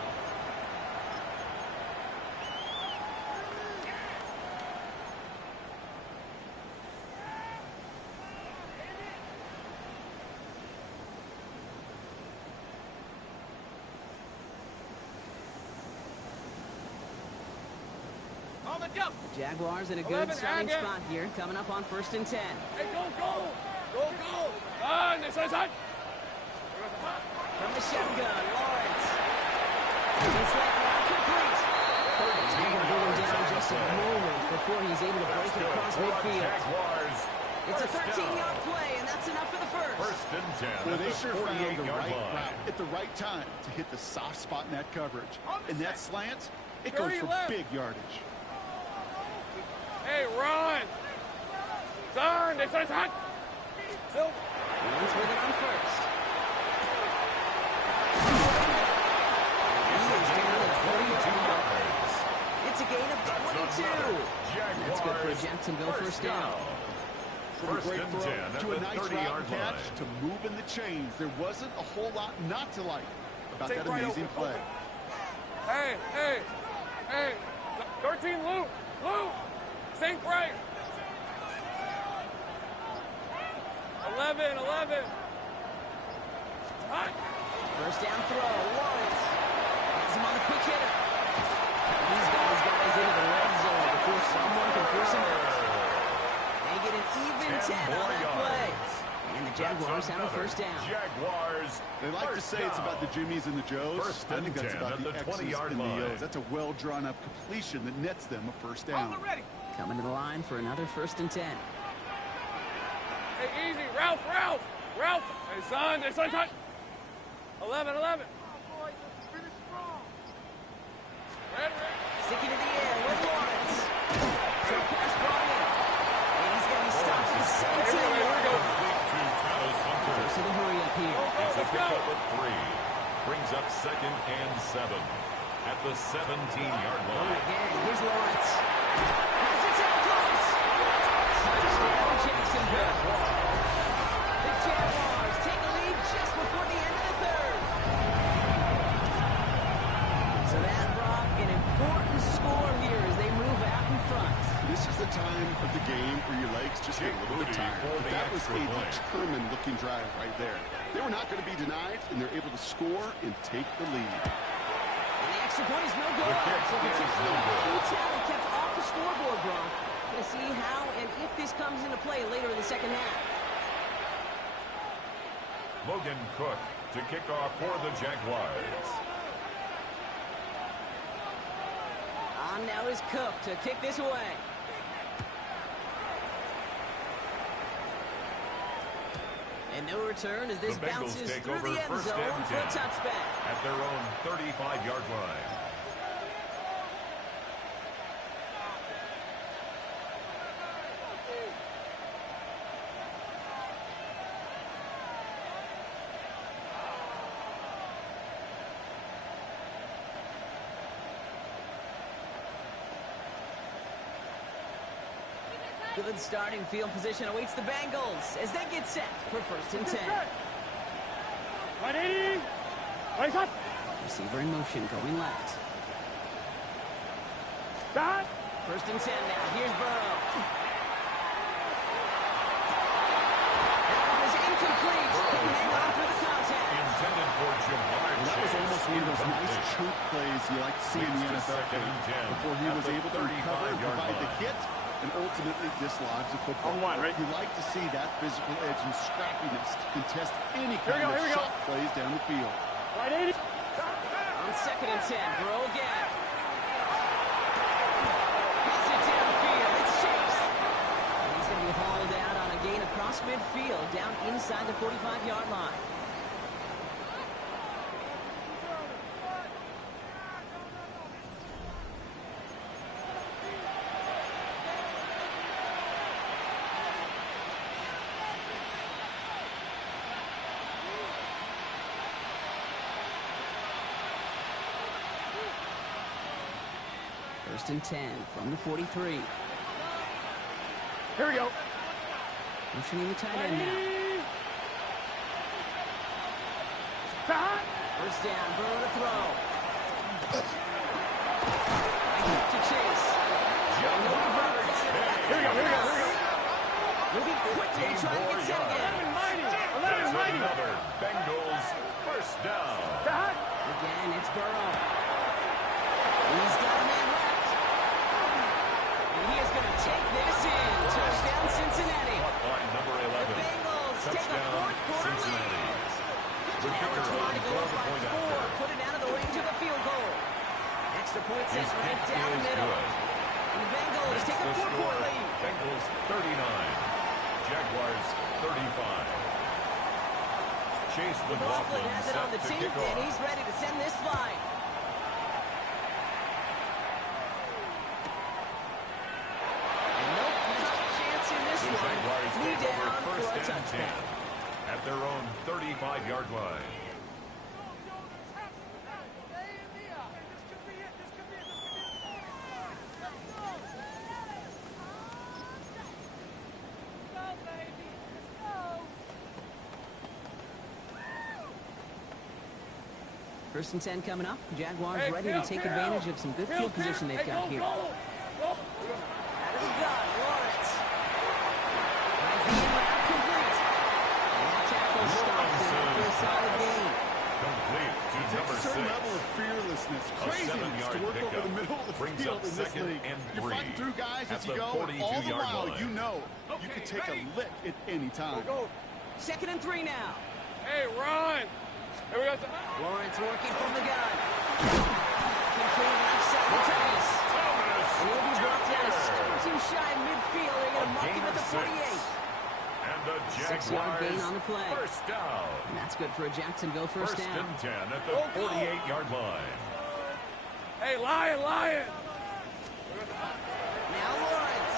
The Jaguars in a good 11, starting Agate. spot here, coming up on first and 10. Hey, go. This is hot. From the shotgun, Lawrence. Gets that one complete. He's going to bring him down just a moment before he's able to break it across midfield. Jaguars. It's a 13-yard play, and that's enough for the first. First and 10 Well, at they the sure found the 48-yard right line. route at the right time to hit the soft spot in that coverage. And that slant, it goes 30 for left. big yardage. Hey, run. Son, this is hot. Silver. Lawrence with it on first. He is down at 40 yards. It's a gain of 22. That's good for a Jacksonville first down. First Great and throw 10 at to the a nice route 30-yard catch line. to move in the chains. There wasn't a whole lot not to like about Take that right amazing open. play. Hey. 13, Lou. Sink right. 11. Hot. First down throw, Lawrence. Has him on a quick hitter. These guys into the red zone before someone can force him out. They get an even 10 on that play. And the Jaguars have a first down. Jaguars. They like to say it's about the Jimmies and the Joes. First I and think that's 10 about at the the X's 20-yard and the line. O's. That's a well-drawn-up completion that nets them a first down. Coming to the line for another first and 10. Hey, easy. Ralph. Hey, son, this is hot. 11. Red. Sticking to the air with Lawrence. So pass brought in. And he's going to be stopped at the 17-yard line. 17-yard line. Again, here's Lawrence. Has it down close. Touchdown, Jacksonville. The Jaguars take a lead just before the end of the third. So that brought an important score here as they move out in front. This is the time of the game where your legs just get a little bit tired. But that was a determined-looking drive right there. They were not going to be denied, and they're able to score and take the lead. And the extra point is no good. So the Tckl kept off the scoreboard, Bronk. Going to see how and if this comes into play later in the second half. Logan Cook to kick off for the Jaguars. On now is Cook to kick this away. And no return as this bounces through the end zone for a touchback. At their own 35-yard line. Good starting field position awaits the Bengals as they get set for 1st and 10. Right 80. Right up. Receiver in motion going left. Dot. 1st and 10 now. Here's Burrow. That one is incomplete. Couldn't hang on through the contact. Intended for Jamar Chase. That was almost one of those nice choke plays you like to see in the NFL before he was able to recover and provide the hit and ultimately dislodge the football. Right? You like to see that physical edge and scrappiness to contest any kind of shot plays down the field. Right 80. On 2nd and 10, Burrow again. Has it downfield. It's Chase. And he's going to be hauled out on a gain across midfield, down inside the 45-yard line. First and 10 from the 43. Here we go. Motioning the tight end now. Dot. First down, Burrow to throw. Right to Chase. Here we go. Moving quickly, trying to get set again. 11 mighty. Another Bengals first down. Dot. Again, it's Burrow. He's got a man left. And he is going to take this in. Touchdown, Cincinnati. Line number 11. The Bengals take a fourth quarter lead. The Now kicker it's on trying to go up by 4. 4-point Put it out of the range of a field goal. Extra point set right down the middle. And the Bengals take a 4-point lead. Bengals 39. Jaguars 35. Chase McLaughlin has it on the set to team, kick off. and he's ready to send this flying. And nope, not a chance in this The one. Jaguars Knee take over down for first a and 10 touchdown. at their own 35-yard line. First and 10 coming up. Jaguars ready to take advantage of some good field position they've got here. Out of the gun, Lawrence. Has the in-route complete. And that tackle stops him after a solid gain. Complete to Takes number a certain 6. level of fearlessness, A craziness 7-yard to work over pickup. the middle of the Brings field up in this second league. and You're 3 fighting through guys at as you the go, and all the 42-yard while line. you know you can take a lick at any time. 2nd and 3 now. Hey, run. Here we go. Lawrence working from the gun. Complete left side to Thomas. And he'll be brought down a step or two shy in midfield. They're going to mark him at the 48. And the 6-yard gain on the play. First down. And that's good for a Jacksonville first First down. and 10 at the 48-yard line. Hey, lion. Now Lawrence.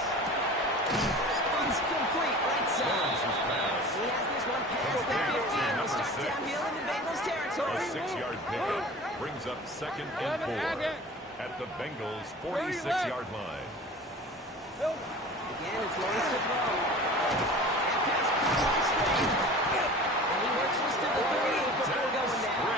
One's complete right side. Lawrence's pass. He has this one past the 15. We'll start downhill in the Bengals A territory. 6-yard pickup brings up second and 4. at the Bengals' 46-yard line. Again, it's Lawrence to throw. And pass straight. And he works this to the 38 before going down.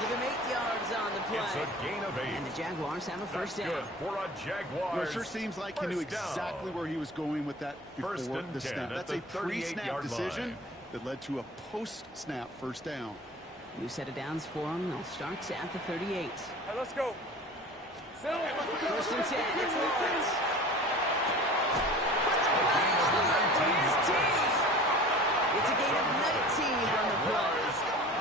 Give him 8 yards on the play. It's a gain of 8. And the Jaguars have a first down. Good for a Jaguars. Well, it sure seems like he knew exactly where he was going with that before the snap. That's a pre-snap decision that led to a post-snap first down. New set of downs for him. They'll start at the 38. Hey, let's go. First and 10. It's Lawrence. It's a gain of 19 on the play.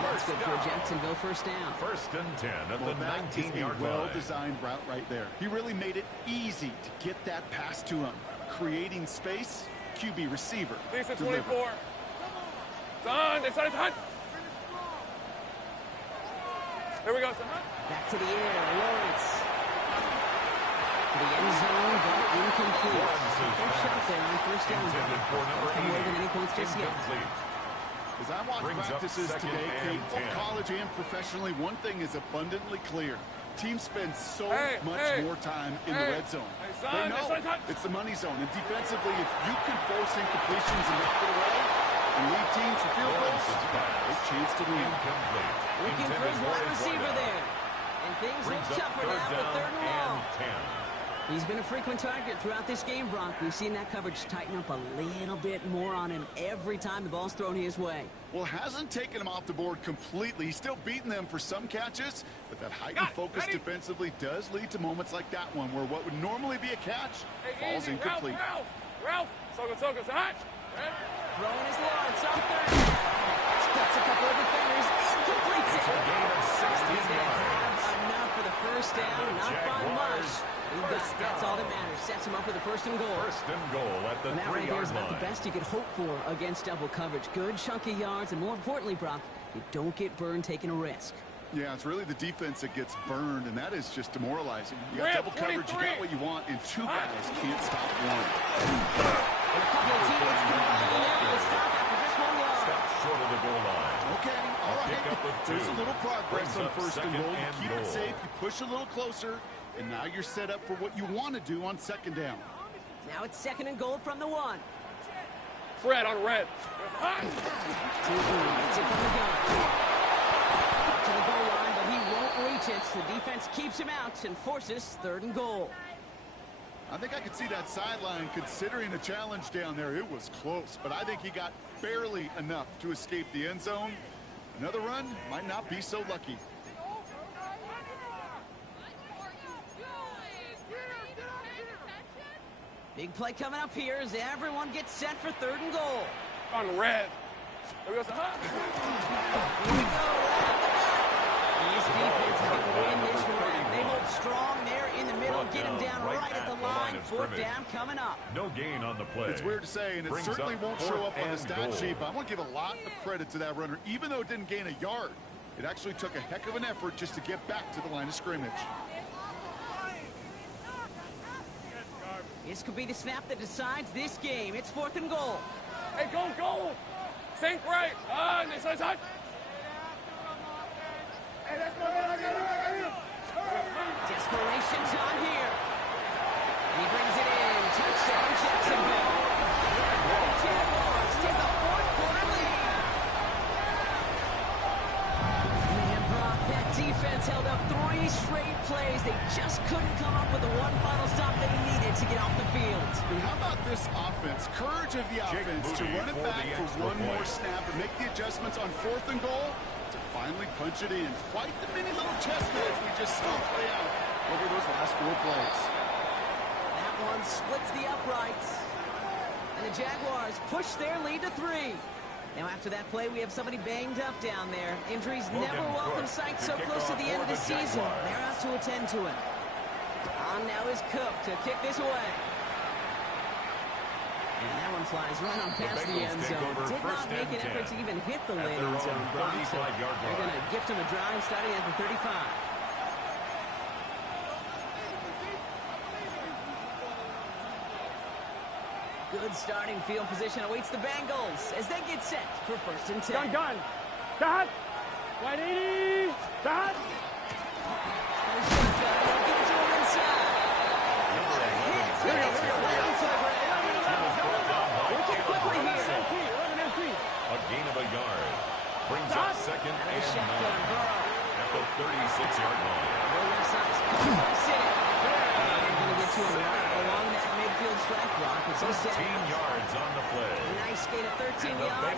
That's good for a Jacksonville first down. First and 10 at the 19-yard line. Well-designed route right there. He really made it easy to get that pass to him. Creating space, QB receiver. These are 24. Son, it's hunt. Here we go, son. Back to the air, Lawrence. To the end zone, but incomplete. First shot there on first down. Come away with any points just yet. As I watch practices today, Kate, both college and professionally, one thing is abundantly clear. Teams spend so much more time in the red zone. They know it's the money zone. And defensively, if you can force incompletions and knock it away and lead teams for field goals, a chance to win. Looking for his wide receiver there. And things look tougher now with third and long. He's been a frequent target throughout this game, Brock. We've seen that coverage tighten up a little bit more on him every time the ball's thrown his way. Well, hasn't taken him off the board completely. He's still beating them for some catches, but that heightened focus defensively does lead to moments like that one where what would normally be a catch falls incomplete. Ralph, so good, hot. Throwing his Lawrence on third down. Splits a couple of defenders and completes it. He's going to have enough for the first down, not by much. That's all that matters. Sets him up with a first and goal. First and goal at the 3-yard line. That right there is about the best you could hope for against double coverage. Good chunky yards, and more importantly, Brock, you don't get burned taking a risk. Yeah, it's really the defense that gets burned, and that is just demoralizing. You got double coverage, you got what you want, and two guys can't stop one. And a couple of teammates combined to stop after just 1 yard. Step short of the goal line. Okay, all right. There's a little progress on first and goal. You keep it safe, you push a little closer, and now you're set up for what you want to do on second down. Now it's second and goal from the 1. Fred on red. It's it from the gun. To the goal line, but he won't reach it. The defense keeps him out and forces third and goal. I think I could see that sideline considering a challenge down there. It was close, but I think he got barely enough to escape the end zone. Another run might not be so lucky. Big play coming up here as everyone gets set for third and goal. On red. Here we go. Here we go. This defense is going to win this run. They hold strong there in the middle. Get him down right at the line. Fourth down coming up. No gain on the play. It's weird to say, and it certainly won't show up on the stat sheet, but I want to give a lot of credit to that runner. Even though it didn't gain a yard, it actually took a heck of an effort just to get back to the line of scrimmage. This could be the snap that decides this game. It's fourth and goal. Hey, go! Sink right. This is hot. Desperation time here. And he brings it in. Touchdown, Jacksonville. The Jaguars take a fourth-quarter lead. Man, Brock, that defense held up 3 straight plays. They just couldn't come up with the one final stop they needed to get off the field. And how about this offense? Courage of the offense to run it back for one more snap and make the adjustments on fourth and goal to finally punch it in. Quite the mini little chess match we just saw play out over those last 4 plays. That one splits the uprights. And the Jaguars push their lead to 3. Now after that play, we have somebody banged up down there. Injuries never welcome sight so close to the end of the season. They're out to attend to it. On now is Cook to kick this away. And that one flies right on past the end zone. Did not make an effort to even hit the landing zone, Brock. So they're going to gift him a drive starting at the 35. Good starting field position awaits the Bengals as they get set for first and 10. Gun. Got. 180. Got.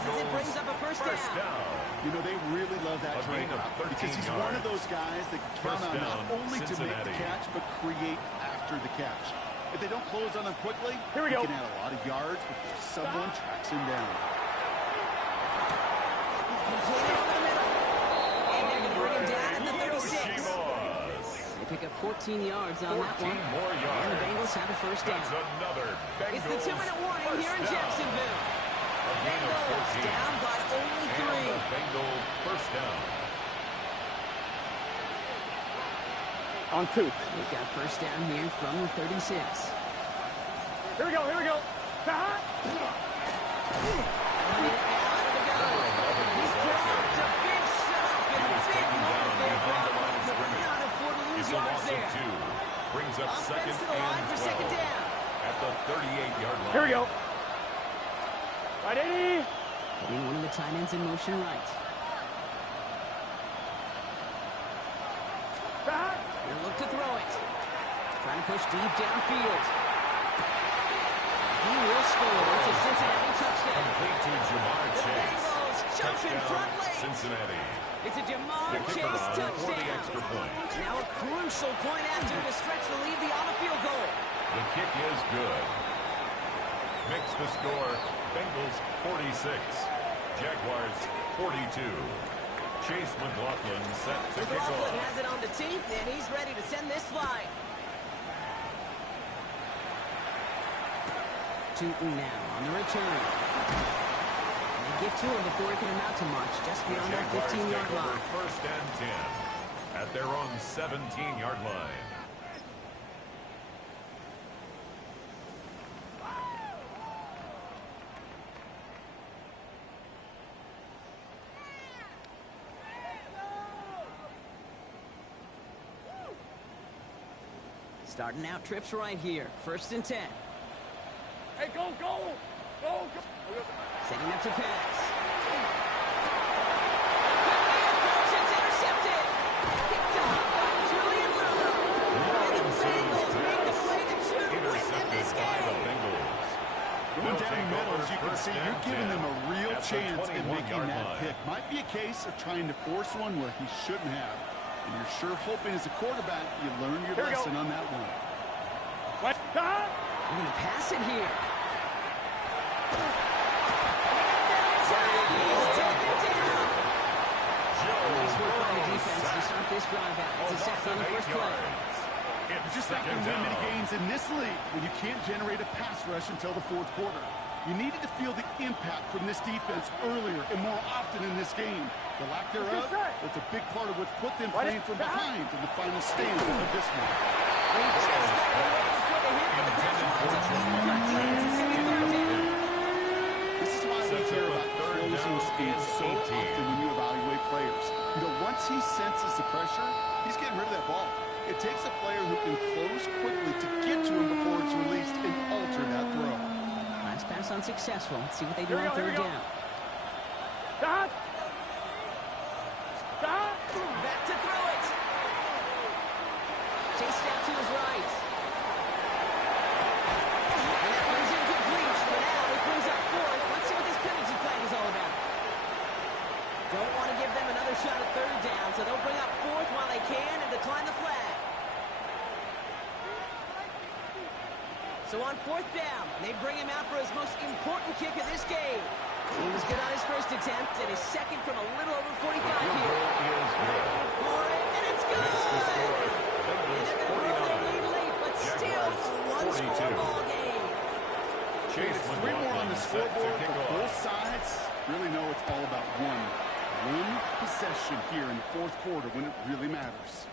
as it brings up a first down. You know, they really love that trade because he's one of those guys that can count on not only to make the catch, but create after the catch. If they don't close on him quickly, he can add a lot of yards before someone tracks him down. Completed over the middle. And they're going to bring him down at the 36. They pick up 14 yards on that one. And the Bengals have a first down. It's the 2-minute warning here in Jacksonville. Bengals down by only 3. Bengals first down. On 2. They've got first down here from the 36. Here we go, here we go. Brings up second and 12 at the 38-yard line. Here we go. Right, 80. Putting one of the tight ends in motion right. He'll look to throw it. Trying to push deep downfield. He will score. It's a Cincinnati touchdown. Complete to Jamar Chase. Bengals jumping front lane. Cincinnati. It's a Jamar Chase touchdown. Extra point. Now a crucial point after to stretch the lead beyond the field goal. The kick is good. Makes the score. Bengals 46. Jaguars 42. Chase McLaughlin set to kick off. McLaughlin has it on the tee, and he's ready to send this flying. Tootin now on the return. They get to him before he can amount to much, just beyond that 15-yard line. First and 10 at their own 17-yard line. Starting out trips right here. First and 10. Hey, go, go, go, go. Setting up to pass. It's intercepted. Picked up by Julian Love. And the Bengals make the play that should win them this game. Going down the middle, as you can see, you're giving them a real chance in making that pick. Might be a case of trying to force one where he shouldn't have. And you're sure hoping as a quarterback you learn your lesson on that one. We're going to pass it here. Nice work by the defense to start this drive out. It's a sack on the first play. You're just not going to win many games in this league when you can't generate a pass rush until the fourth quarter. You needed to feel the impact from this defense earlier and more often in this game. The lack thereof, that's a big part of what's put them playing from behind in the final stage of this one. This is why we care about closing speed so often when you evaluate players. You know, once he senses the pressure, he's getting rid of that ball. It takes a player who can close quickly to get to him before it's released and alter that throw. Last pass unsuccessful. Let's see what they do on third down. Stop! Stop! Back to throw it. Chased out to his right. And that one's incomplete. For now, it brings up fourth. Let's see what this penalty flag is all about. Don't want to give them another shot at third down, so they'll bring up fourth while they can and decline the flag. So on fourth down, they bring him out for his most important kick of this game. He was good on his first attempt, and his second from a little over 45 here. For it, and it's good! And they're going to blow their lead late, but still a one-score ball game. Chase 3 more on the scoreboard, but both sides really know it's all about one possession here in the fourth quarter when it really matters.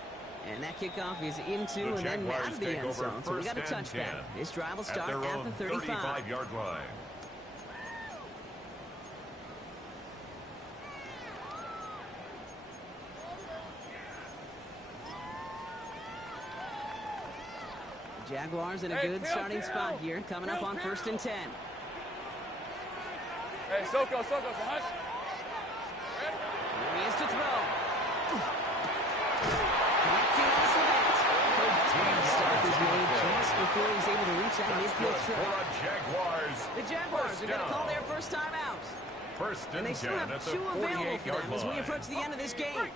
And that kickoff is into and then out of the end zone. So we got a touchback. This drive will start at the 35-yard line. The Jaguars in a good starting spot here, coming up on first and 10. Hey, Soko, so hush. Here he is to throw. Connecting on Savant. The start is made just before he's able to reach that midfield strike. The Jaguars The Jaguars are going to call their first time out. First And they still have at the 2 available for 48-yard them as we line. approach the end of this game.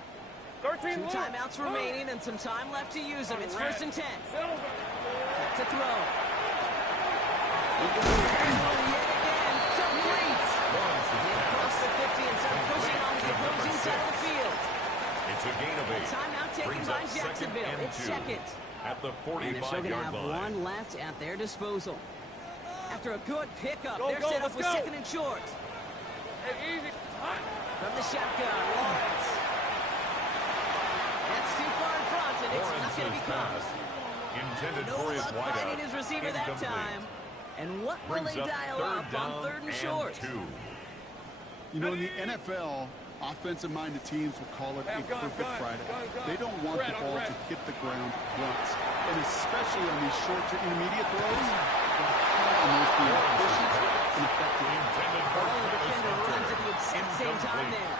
13 2 timeouts remaining and some time left to use them. It's first and 10. To throw. He goes yet again. Complete. They cross the 50 and start pushing on the opposing side of the field. It's a gain of 8. Timeout taken Brings by up Jacksonville. It's 2 second. at the And they're still going to 45-yard have line. 1 left at their disposal. After a good pickup, Go, they're go, set up let's with go. second and short. Hey, easy. From the shotgun, Lawrence. That's too far in front, and it's not going to be caught. Intended No for his luck finding wideout. his receiver that Incomplete. time. And what will Brings they up dial third up down on third and short? 2. You know, in the NFL, offensive-minded teams will call it a perfect Friday. They don't want the ball to hit the ground once. And especially on these short to intermediate throws, and those being efficient and effective. Ball and defender runs at the exact same time there.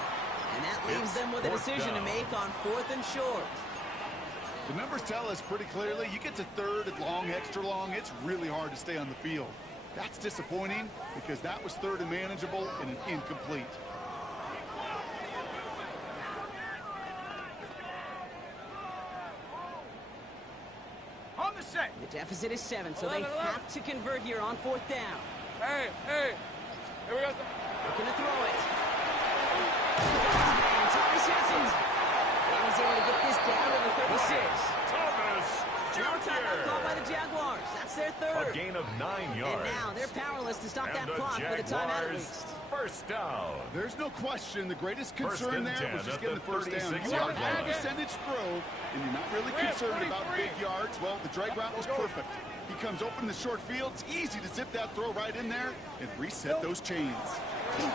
And that leaves them with a decision to make on fourth and short. The numbers tell us pretty clearly, you get to third and long, extra long, it's really hard to stay on the field. That's disappointing because that was third and manageable and an incomplete. On the set. The deficit is 7, so they have to convert here on fourth down. Hey, hey. Here we go. Looking to throw it. And Thomas has it. And he's able to get this down to the 36. Thomas Now timeout called by the Jaguars. That's their A third. gain of 9 yards. And now they're powerless to stop And that the clock with a timeout at Jaguars least. first down. There's no question the greatest First concern and there 10 was just at getting the the first down. 36 You have yard a high line. percentage throw, and you're not really concerned about big yards. Well, the drag route was perfect. He comes open in the short field. It's easy to zip that throw right in there and reset those chains. We're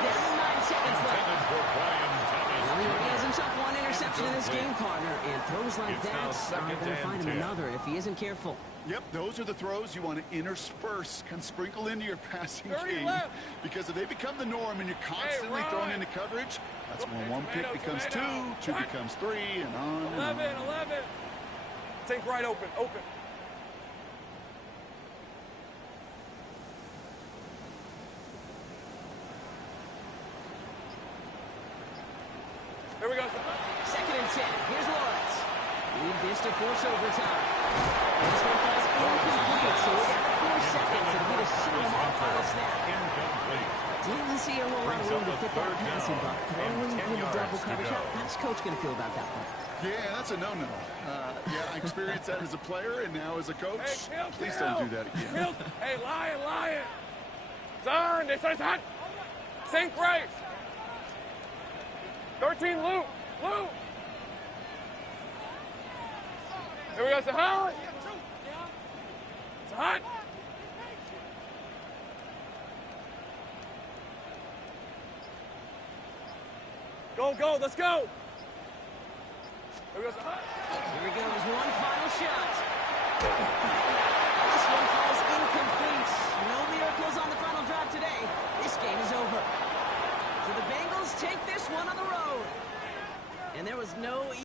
down to 9 seconds left. Intended for Brian Thomas. Well, he already has himself 1 interception in this game, partner. And throws like It's now that second are going to and find him 10. another if he isn't careful. Yep, those are the throws you want to intersperse, kind of sprinkle into your passing 30 game. left. Because if they become the norm and you're constantly thrown into coverage, that's when 1 pick becomes 2, 2 becomes 3, and on and on. 11. Think right open. Here we go. Second and 10. Here's Lawrence. Need this to force overtime. This one falls incomplete, so we got 4 seconds and we just send him off on the snap. Incomplete. Didn't see a whole lot of room to fit that passing buck. Throwing and 10 into double yards to coverage. go. How's coach going to feel about that one? Yeah, that's a no-no. Yeah, I experienced that as a player and now as a coach. Hey, Please don't do that again. Hey, lion. Son, they say son. Sink right. 13, Luke. Here we go, Sahan. Go, let's go. Here we go, Sahan. Here he goes. One final shot.